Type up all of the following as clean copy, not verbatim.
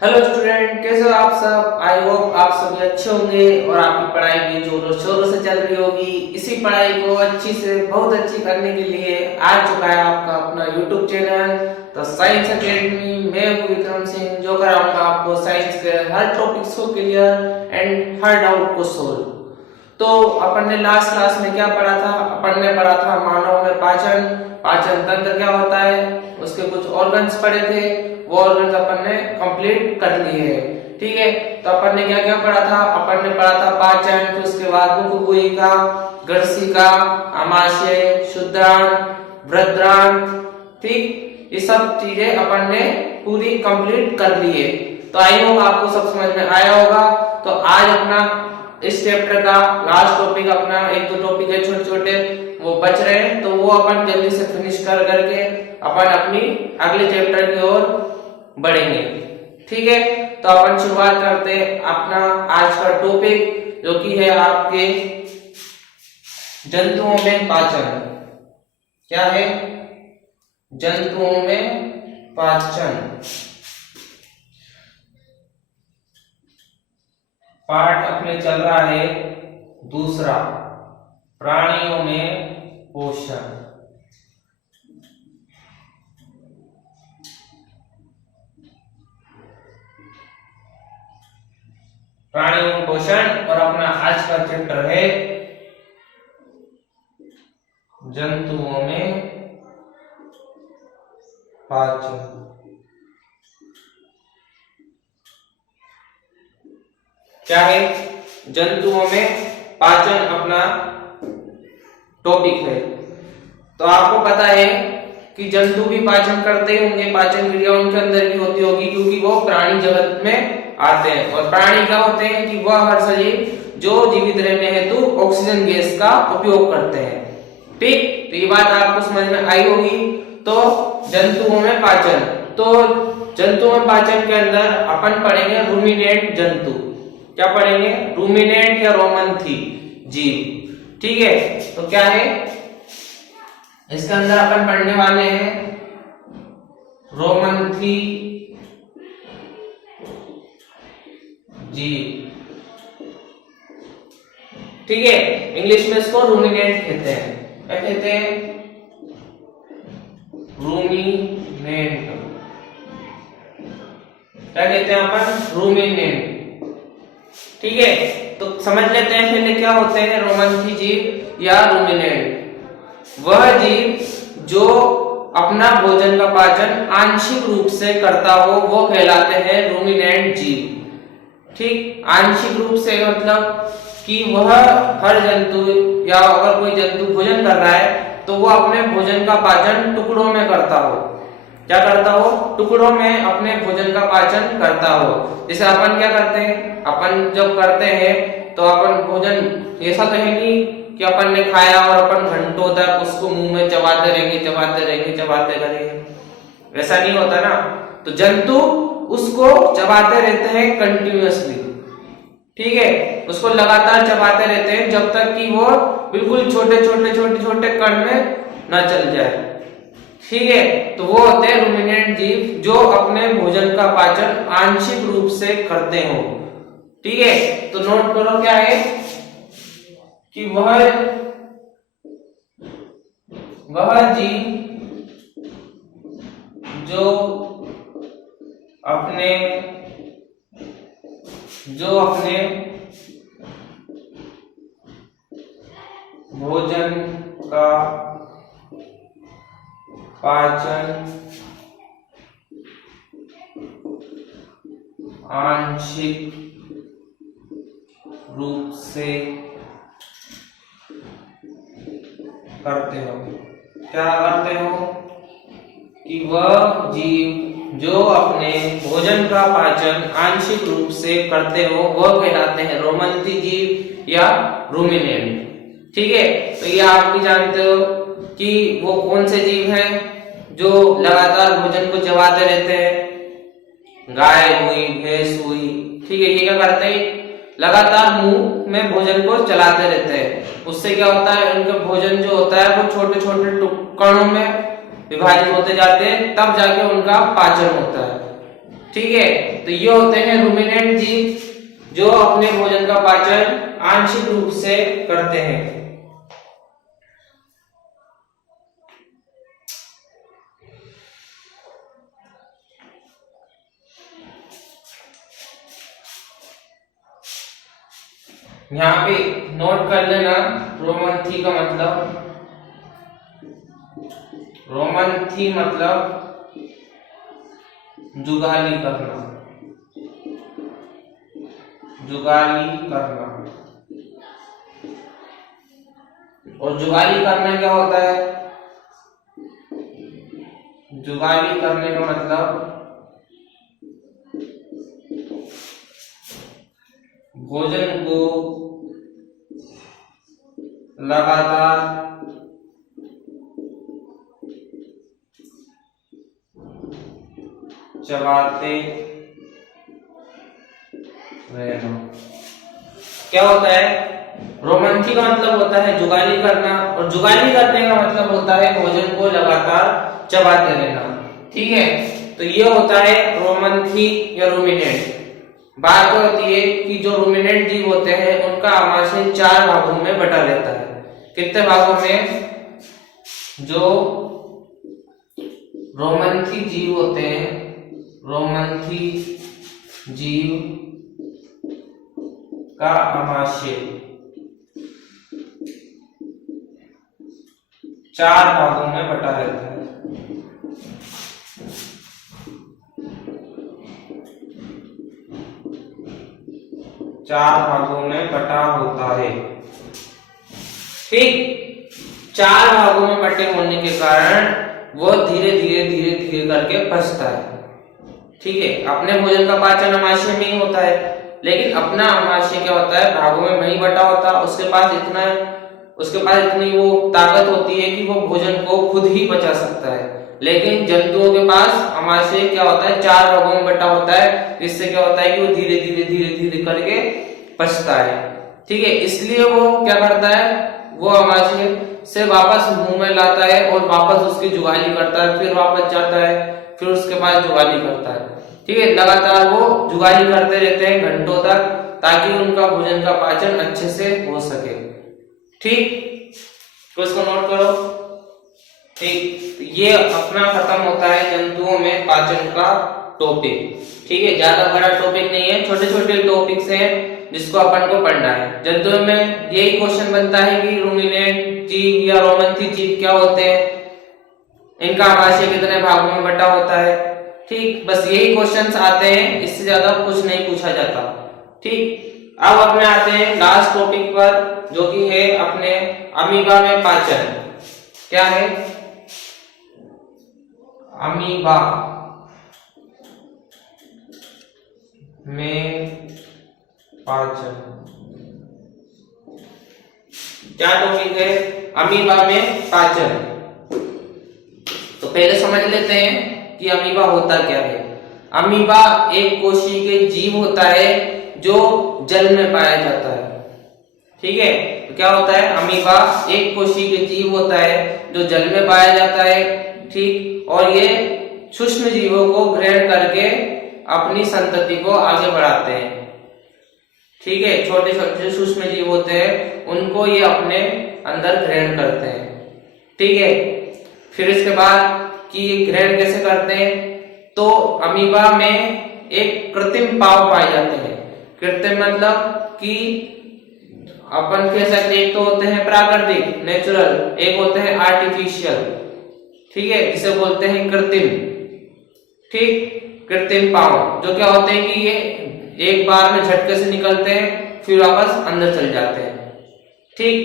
Hello student, कैसे हो आप सब। आई होप आप सभी अच्छे होंगे और आपकी पढ़ाई भी जोरों शोरों से चल रही होगी। इसी पढ़ाई को अच्छी से बहुत अच्छी करने के लिए आ चुका है आपका अपना YouTube channel the science academy. मैं हूं विक्रम सिंह, जो कराऊंगा आपको साइंस के हर टॉपिक्स को क्लियर एंड हर डाउट को सोल्व। तो अपन ने लास्ट क्लास में क्या पढ़ा था? अपन ने पढ़ा था मानव में पाचन, पाचन तंत्र क्या होता है, उसके कुछ ऑर्गन्स पढ़े थे, वो ऑर्गन्स अपन ने कंप्लीट कर लिए हैं। ठीक है, तो अपन ने क्या क्या पढ़ा था? अपन ने पढ़ा था पाचन, फिर उसके बाद मुख गुहिका, गर्सिका, आमाशय, शुद्रांत, वृद्रांत। ठीक, ये सब चीजें अपन ने पूरी कंप्लीट कर ली है। तो आई होप आपको सब समझ में आया होगा। तो आज अपना इस चैप्टर का लास्ट टॉपिक, अपना एक दो टॉपिक है छोटे छोटे वो बच रहे हैं, तो वो अपन जल्दी से फिनिश कर करके अपन अपनी अगले चैप्टर की ओर बढ़ेंगे। ठीक है, तो अपन शुरुआत करते हैं अपना आज का टॉपिक, जो कि है आपके जंतुओं में पाचन। क्या है? जंतुओं में पाचन। पाठ अपने चल रहा है दूसरा, प्राणियों में पोषण। प्राणियों में पोषण, और अपना आज का चैप्टर है जंतुओं में पाचन। क्या है? जंतुओं में पाचन अपना टॉपिक है। तो आपको पता है कि जंतु भी पाचन करते होंगे, पाचन क्रिया उनके अंदर भी होती होगी, क्योंकि वो प्राणी जगत में आते हैं। और प्राणी क्या होते हैं कि वह हर सजीव जो जीवित रहने हेतु ऑक्सीजन गैस का उपयोग करते हैं। ठीक, तो ये बात आपको समझ में आई होगी। तो जंतुओं में पाचन, तो जंतुओं में पाचन के अंदर अपन पढ़ेंगे रूमिनेंट जंतु। क्या पढ़ेंगे? रूमिनेंट या रोमंथी जीव। ठीक है, तो क्या है इसके अंदर अपन पढ़ने वाले हैं रोमंथी जीव। ठीक है, इंग्लिश में इसको रूमिनेंट कहते हैं। क्या कहते हैं? रूमिनेंट। क्या कहते हैं अपन? रूमिनेंट। ठीक है, तो समझ लेते हैं पहले क्या होते हैं रोमंथी जीव या रूमिनेंट। वह जीव जो अपना भोजन का पाचन आंशिक रूप से करता हो, वो कहलाते हैं रूमिनेंट जीव। ठीक, आंशिक रूप से मतलब कि वह हर जंतु या अगर कोई जंतु भोजन कर रहा है तो वो अपने भोजन का पाचन टुकड़ों में करता हो। क्या करता हो? टुकड़ों में अपने भोजन का पाचन करता हो। जैसे अपन क्या करते हैं, अपन जब करते हैं तो अपन भोजन, ऐसा तो है नहीं कि अपन ने खाया और अपन घंटों तक उसको मुंह में चबाते रहेंगे चबाते रहेंगे चबाते रहेंगे, वैसा नहीं होता ना। तो जंतु उसको चबाते रहते हैं कंटिन्यूअसली। ठीक है, उसको लगातार चबाते रहते हैं जब तक कि वो बिल्कुल छोटे छोटे छोटे छोटे कण में न चल जाए। ठीक है, तो वो होते हैं रूमिनेंट जीव जो अपने भोजन का पाचन आंशिक रूप से करते हो। ठीक है, तो नोट करो क्या है कि वह जीव जो अपने भोजन का पाचन आंशिक रूप से करते हो। क्या करते हो? कि वह जीव जो अपने भोजन का पाचन आंशिक रूप से करते हो, वह कहलाते हैं रोमंथी जीव या रूमिनेंट। ठीक है, तो ये आप भी जानते हो कि वो कौन से जीव हैं जो लगातार भोजन को चबाते रहते हैं। गाय हुई, भैंस हुई। ठीक है, ये क्या करते हैं? लगातार मुंह में भोजन को चलाते रहते हैं। उससे क्या होता है, उनका भोजन जो होता है वो छोटे छोटे कणों में विभाजित होते जाते हैं, तब जाके उनका पाचन होता है। ठीक है, तो ये होते हैं रूमिनेंट जीव जो अपने भोजन का पाचन आंशिक रूप से करते हैं। यहाँ पे नोट कर लेना रोमन थी का मतलब, रोमन थी मतलब जुगाली करना, जुगाली करना। और जुगाली करना क्या होता है? जुगाली करने का मतलब भोजन को लगातार चबाते रहना। क्या होता है? रोमंथी का मतलब होता है जुगाली करना, और जुगाली करने का मतलब होता है भोजन को लगातार चबाते रहना। ठीक है, तो ये होता है रोमंथी या रूमिनेंट। बात होती है कि जो रूमिनेंट जीव होते हैं उनका आमाशय 4 भागों में बटा रहता है। कितने भागों में? जो रोमंथी जीव होते हैं, रोमंथी जीव का आमाशय 4 भागों में बटा रहता है। चार भागों में बटा होता है। ठीक, 4 भागों में बटे होने के कारण वो धीरे धीरे करके पचता है। ठीक है, अपने भोजन का पाचन आमाशय में ही होता है, लेकिन अपना आमाशय क्या होता है? भागों में नहीं बटा होता। उसके पास इतनी वो ताकत होती है कि वो भोजन को खुद ही पचा सकता है। लेकिन जंतुओं के पास आमाशय क्या होता है? 4 भागों में बटा होता है, जिससे क्या होता है कि वो धीरे धीरे करके पचता है। ठीक है, इसलिए वो क्या करता है? वो आमाशय से वापस मुंह में लाता है और वापस उसकी जुगाली करता है, फिर वापस जाता है, फिर उसके बाद जुगाली करता है। ठीक है, लगातार वो जुगाली करते रहते हैं घंटों तक, ताकि उनका भोजन का पाचन अच्छे से हो सके। ठीक, तो इसको नोट करो। ठीक, ये अपना खत्म होता है जंतुओं में पाचन का टॉपिक। ठीक है, ज्यादा बड़ा टॉपिक नहीं है, छोटे छोटे टॉपिक्स हैं जिसको अपन को पढ़ना है। जंतुओं में यही क्वेश्चन बनता है कि रूमिनेंट जीव या रोमंथी जीव क्या होते हैं, इनका आमाशय कितने भागों में बटा होता है। ठीक, बस यही क्वेश्चंस आते हैं, इससे ज्यादा कुछ नहीं पूछा जाता। ठीक, अब अपने आते हैं लास्ट टॉपिक पर, जो कि है अपने अमीबा में पाचन। क्या है? अमीबा में पाचन। क्या टॉपिक है? अमीबा में पाचन। तो पहले समझ लेते हैं कि अमीबा होता क्या है। अमीबा एक कोशिकीय जीव होता है जो जल में पाया जाता है। ठीक है, तो क्या होता है? अमीबा एक कोशिकीय जीव होता है जो जल में पाया जाता है। ठीक, और ये सूक्ष्म जीवों को ग्रहण करके अपनी संतति को आगे बढ़ाते हैं। ठीक है, छोटे छोटे सूक्ष्म जीव होते हैं, उनको ये अपने अंदर ग्रहण करते हैं। ठीक है, फिर इसके बाद कि ये ग्रहण कैसे करते हैं, तो अमीबा में एक कृत्रिम पाव पाए जाते हैं। कृत्रिम मतलब कि अपन कह सकते, एक तो होते हैं प्राकृतिक नेचुरल, एक होते हैं आर्टिफिशियल। ठीक है, जिसे बोलते हैं कृत्रिम। ठीक, कृत्रिम पाव जो क्या होते हैं कि ये एक बार में झटके से निकलते हैं, फिर वापस अंदर चल जाते हैं। ठीक,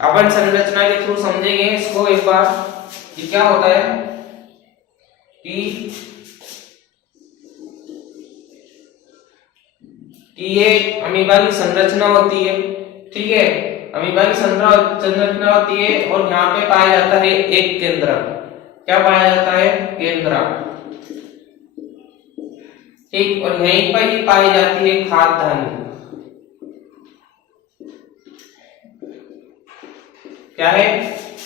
अपन संरचना के थ्रू समझेंगे इसको एक बार कि क्या होता है कि ये अमीबा की संरचना होती है। ठीक है, अमीबा की संरचना होती है, और यहाँ पे पाया जाता है एक केंद्रक। क्या पाया जाता है? केंद्रक। ठीक, और यहीं पर ही पाई जाती है खाद्यान्न। क्या है?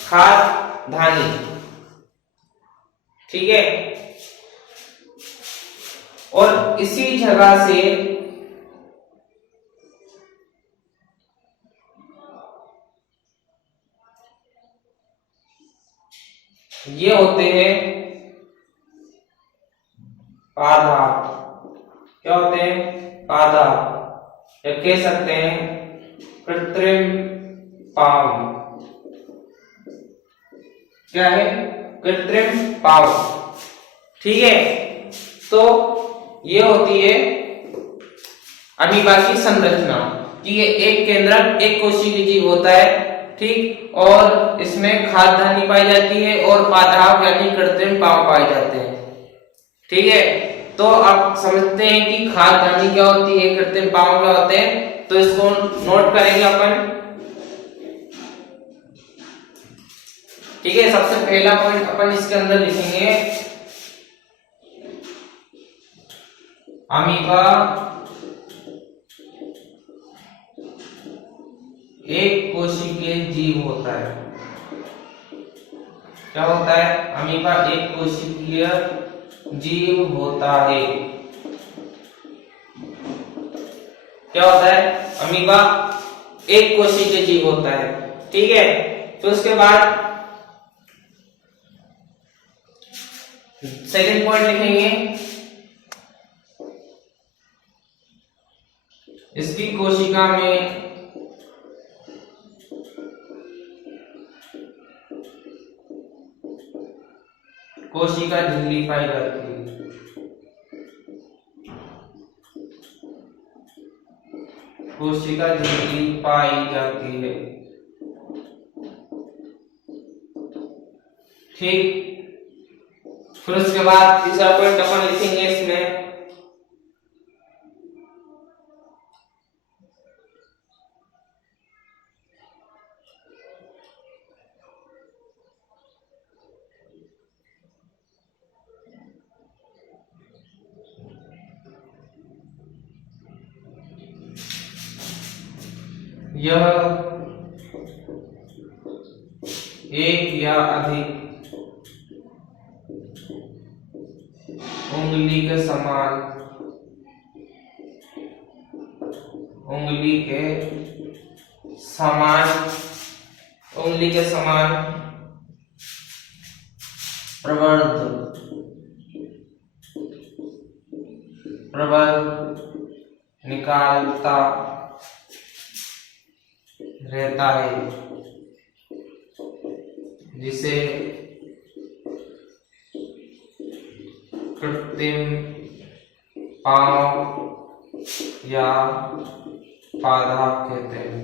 खाद्यान्न। ठीक है, और इसी जगह से ये होते हैं पादाप। क्या होते हैं? पादाप, या कह सकते हैं कृत्रिम पाँव। क्या है? कृत्रिम पाँव। ठीक है, तो ये होती है अमीबा की संरचना कि ये एक केंद्रक एक कोशिकीय जीव होता है। ठीक, और इसमें खाद्यधानी पाई जाती है और पादप यानी कृत्रिम पाँव पाए जाते हैं। ठीक है, तो आप समझते हैं कि खाद्यधानी क्या होती है, कृत्रिम पाँव क्या होते हैं, तो इसको नोट करेंगे अपन। ठीक है, सबसे पहला पॉइंट अपन इसके अंदर लिखेंगे अमीबा एक कोशिकीय जीव होता है। क्या होता है? अमीबा एक कोशिकीय जीव होता है। क्या होता है? अमीबा एक कोशिकीय जीव होता है। ठीक है, तो उसके बाद सेकंड पॉइंट लिखेंगे इसकी कोशिका में कोशिका झिल्ली पाई जाती है। कोशिका झिल्ली पाई जाती है। ठीक, फिर उसके बाद तीसरा पॉइंट अपन लिखेंगे इसमें यह एक या अधिक उंगली के समान प्रवर्ध निकालता रहता है, जिसे कृत्रिम पाँव या पादप कहते हैं।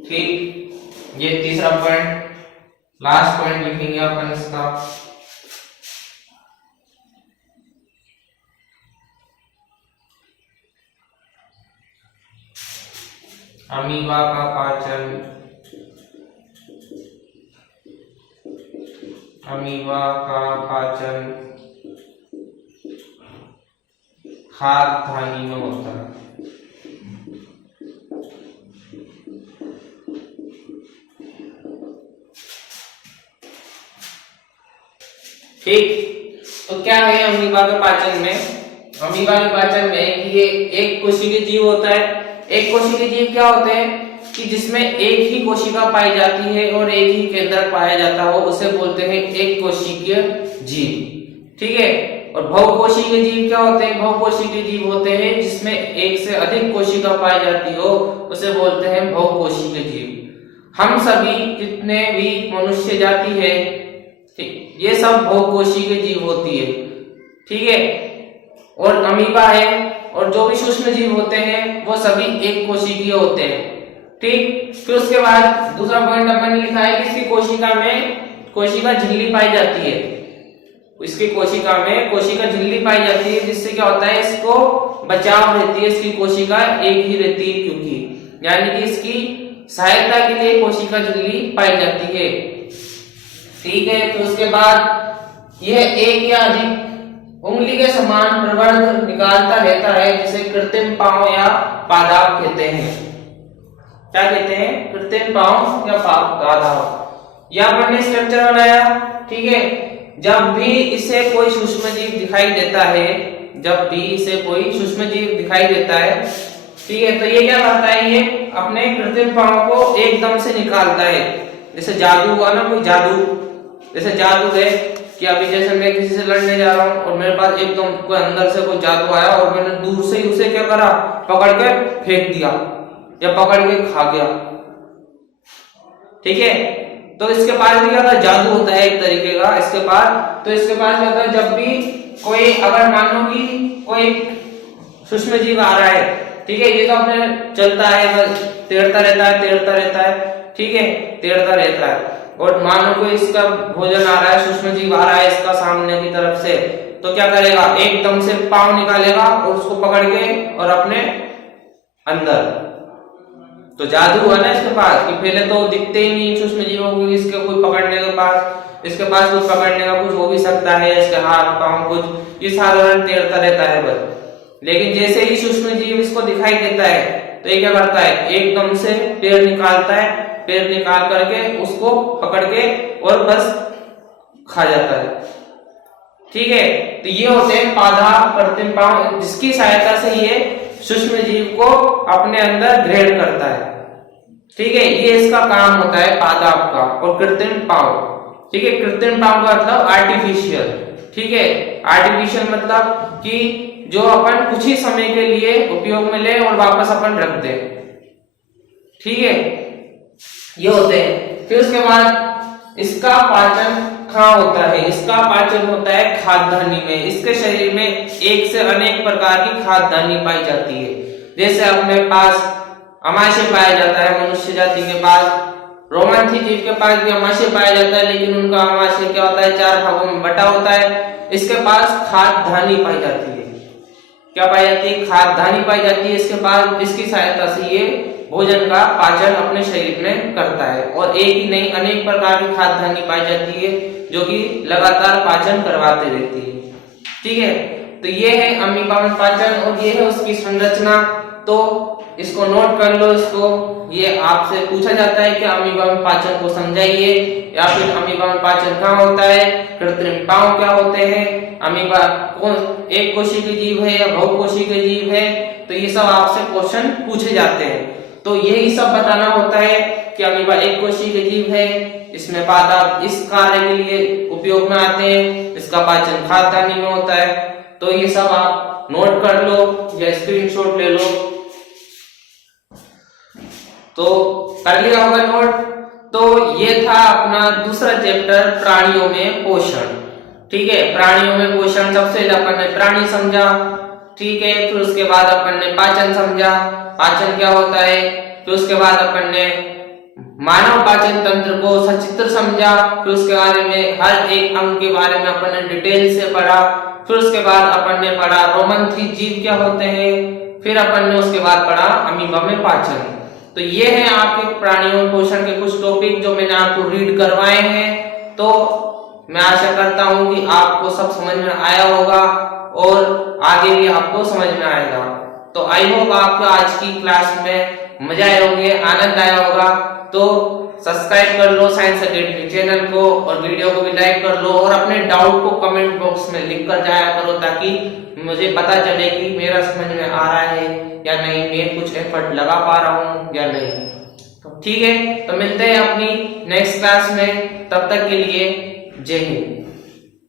ठीक, ये तीसरा पॉइंट, लास्ट पॉइंट लिखेंगे अपन इसका अमीबा का पाचन। अमीबा का पाचन खाद्यधानी में होता है। ठीक, तो क्या है अमीबा के पाचन में? अमीबा के पाचन में ये एक कोशिकीय जीव होता है। एक कोशिकीय जीव क्या होते हैं कि जिसमें एक ही कोशिका पाई जाती है और एक ही केंद्रक पाया जाता हो, उसे बोलते हैं एक कोशिकीय जीव। ठीक है, और बहुकोशिकीय जीव क्या होते हैं? बहुकोशिकीय जीव होते हैं जिसमें एक से अधिक कोशिका पाई जाती हो, उसे बोलते हैं बहुकोशिकीय जीव। हम सभी जितने भी मनुष्य जाति है, ये सब बहुकोशिकीय जीव होती है। ठीक है, और अमीबा है और जो भी सूक्ष्म जीव होते हैं वो सभी एक कोशिकीय होते हैं। ठीक, फिर उसके बाद दूसरा पॉइंट अपन ने लिखा है कि इसकी कोशिका में कोशिका झिल्ली पाई जाती है। इसकी कोशिका में कोशिका झिल्ली पाई जाती है, जिससे क्या होता है, इसको बचाव रहती है, इसकी कोशिका एक ही रहती है, क्योंकि यानी कि इसकी सहायता के लिए कोशिका झिल्ली पाई जाती है। ठीक है, तो उसके बाद यह एक या अधिक उंगली के समान प्रवर्ध निकालता रहता है, जिसे कृत्रिम पाँव या पादप कहते हैं। क्या कहते हैं? कृत्रिम पाँव या पादप। यह अपन ने स्ट्रक्चर बनाया। ठीक है, जब भी इसे कोई सूक्ष्म जीव दिखाई देता है, जब भी इसे कोई सूक्ष्म जीव दिखाई देता है, ठीक है, तो ये क्या करता है, ये अपने कृत्रिम पांव को एकदम से निकालता है। जैसे जादू हुआ ना, कोई जादू, जैसे जादू है कि अभी जैसे मैं किसी से लड़ने जा रहा हूँ और मेरे पास एकदम कोई अंदर से कोई जादू आया और मैंने दूर से ही उसे क्या करा, पकड़ के फेंक दिया या पकड़ के खा गया, ठीक है। तो इसके पास भी क्या होता है, जादू होता है एक तरीके का इसके पास। तो इसके पास क्या होता है, जब भी कोई, अगर मान लो कि कोई सूक्ष्म जीव आ रहा है, ठीक है, ये तो अपने चलता है, बस तैरता रहता है, तैरता रहता है, ठीक है, तैरता रहता है। और मान लो कोई इसका भोजन आ रहा है, सूक्ष्म जीव आ रहा है इसका सामने की तरफ से, तो क्या करेगा, एकदम से पांव निकालेगा और उसको पकड़ के और अपने अंदर। तो जादू है ना इसके पास कि पहले तो दिखते ही नहीं सूक्ष्म जीवों को, इसके कोई पकड़ने के पास, इसके पास कुछ पकड़ने का कुछ हो भी सकता है, इसके हाथ पांव कुछ, ये साधारण तैरता रहता है बस। लेकिन जैसे ही सूक्ष्म जीव इसको दिखाई देता है तो ये क्या करता है, एकदम से पैर निकालता है, पैर निकाल करके उसको पकड़ के और बस खा जाता है, ठीक है। तो ये होते हैं पादा, कृत्रिम पांव, जिसकी सहायता से ये सूक्ष्म जीव को अपने अंदर ग्रहण करता है, ठीक है। ये इसका काम होता है पादाप का। और कृत्रिम पांव, ठीक है, कृत्रिम पांव का मतलब आर्टिफिशियल, ठीक है। आर्टिफिशियल मतलब कि जो अपन कुछ ही समय के लिए उपयोग में ले और वापस अपन रख दे, ठीक है, ये होते हैं। फिर उसके बाद इसका पाचन कहाँ होता है, इसका पाचन होता है खाद्यान्नी में। इसके शरीर में एक से अनेक प्रकार की खाद्यान्नी पाई जाती है। जैसे अपने पास अमाशय पाया जाता है मनुष्य जाति के पास, रोमंथी जीव के पास भी अमाशय पाया जाता है, लेकिन उनका अमाशय क्या होता है, 4 भागों में बटा होता है। इसके पास खाद्यान्नी पाई जाती है, क्या पाई जाती है, खाद्यान्नी पाई जाती है इसके पास। इसकी सहायता से ये भोजन का पाचन अपने शरीर में करता है। और एक ही नहीं, अनेक प्रकार की खाद्यान्नी पाई जाती है जो कि लगातार पाचन करवाते रहती है, ठीक है। तो ये है अमीबा में पाचन और ये है उसकी संरचना। तो इसको नोट कर लो, इसको, ये आपसे पूछा जाता है कि अमीबा में पाचन को समझाइए, या फिर अमीबा में पाचन कहाँ होता है, कृत्रिम पांव क्या होते हैं, अमीबा कौन एक कोशिकीय जीव है या बहुकोशिकीय जीव है, तो ये सब आपसे क्वेश्चन पूछे जाते हैं। तो यही सब बताना होता है कि अमीबा एक कोशिकीय जीव है, इसमें पादप इस कार्य के लिए उपयोग में आते हैं, इसका पाचन खाद्यान्नी में होता है। तो ये सब आप नोट कर लो या स्क्रीनशॉट ले लो। तो कर लिया होगा नोट। तो ये था अपना दूसरा चैप्टर, प्राणियों में पोषण, ठीक है। प्राणियों में पोषण, सबसे पहले अपन ने प्राणी समझा, ठीक है। फिर उसके बाद अपन ने पाचन समझा, पाचन क्या होता है। फिर उसके बाद अपन ने मानव पाचन तंत्र को सचित्र समझा। फिर उसके बारे में हर एक अंग के बारे में अपन ने डिटेल से पढ़ा। फिर उसके बाद अपन ने पढ़ा रोमंथी जीव क्या होते हैं। फिर अपन ने उसके बाद पढ़ा अमीबा में पाचन। तो ये है आपके प्राणियों में पोषण के कुछ टॉपिक जो मैंने आपको रीड करवाए हैं। तो मैं आशा करता हूं कि आपको सब समझ में आया होगा और आगे भी आपको समझ में आएगा। तो आई होप आपको आज की क्लास में मजा आए होंगे, आनंद आया होगा। तो सब्सक्राइब कर लो साइंस एकेडमी चैनल को और वीडियो को भी लाइक कर लो और अपने डाउट को कमेंट बॉक्स में लिख कर जाया करो, ताकि मुझे पता चले कि मेरा समझ में आ रहा है या नहीं, मैं कुछ एफर्ट लगा पा रहा हूँ या नहीं। तो ठीक है, तो मिलते हैं अपनी नेक्स्ट क्लास में, तब तक के लिए जय हिंद।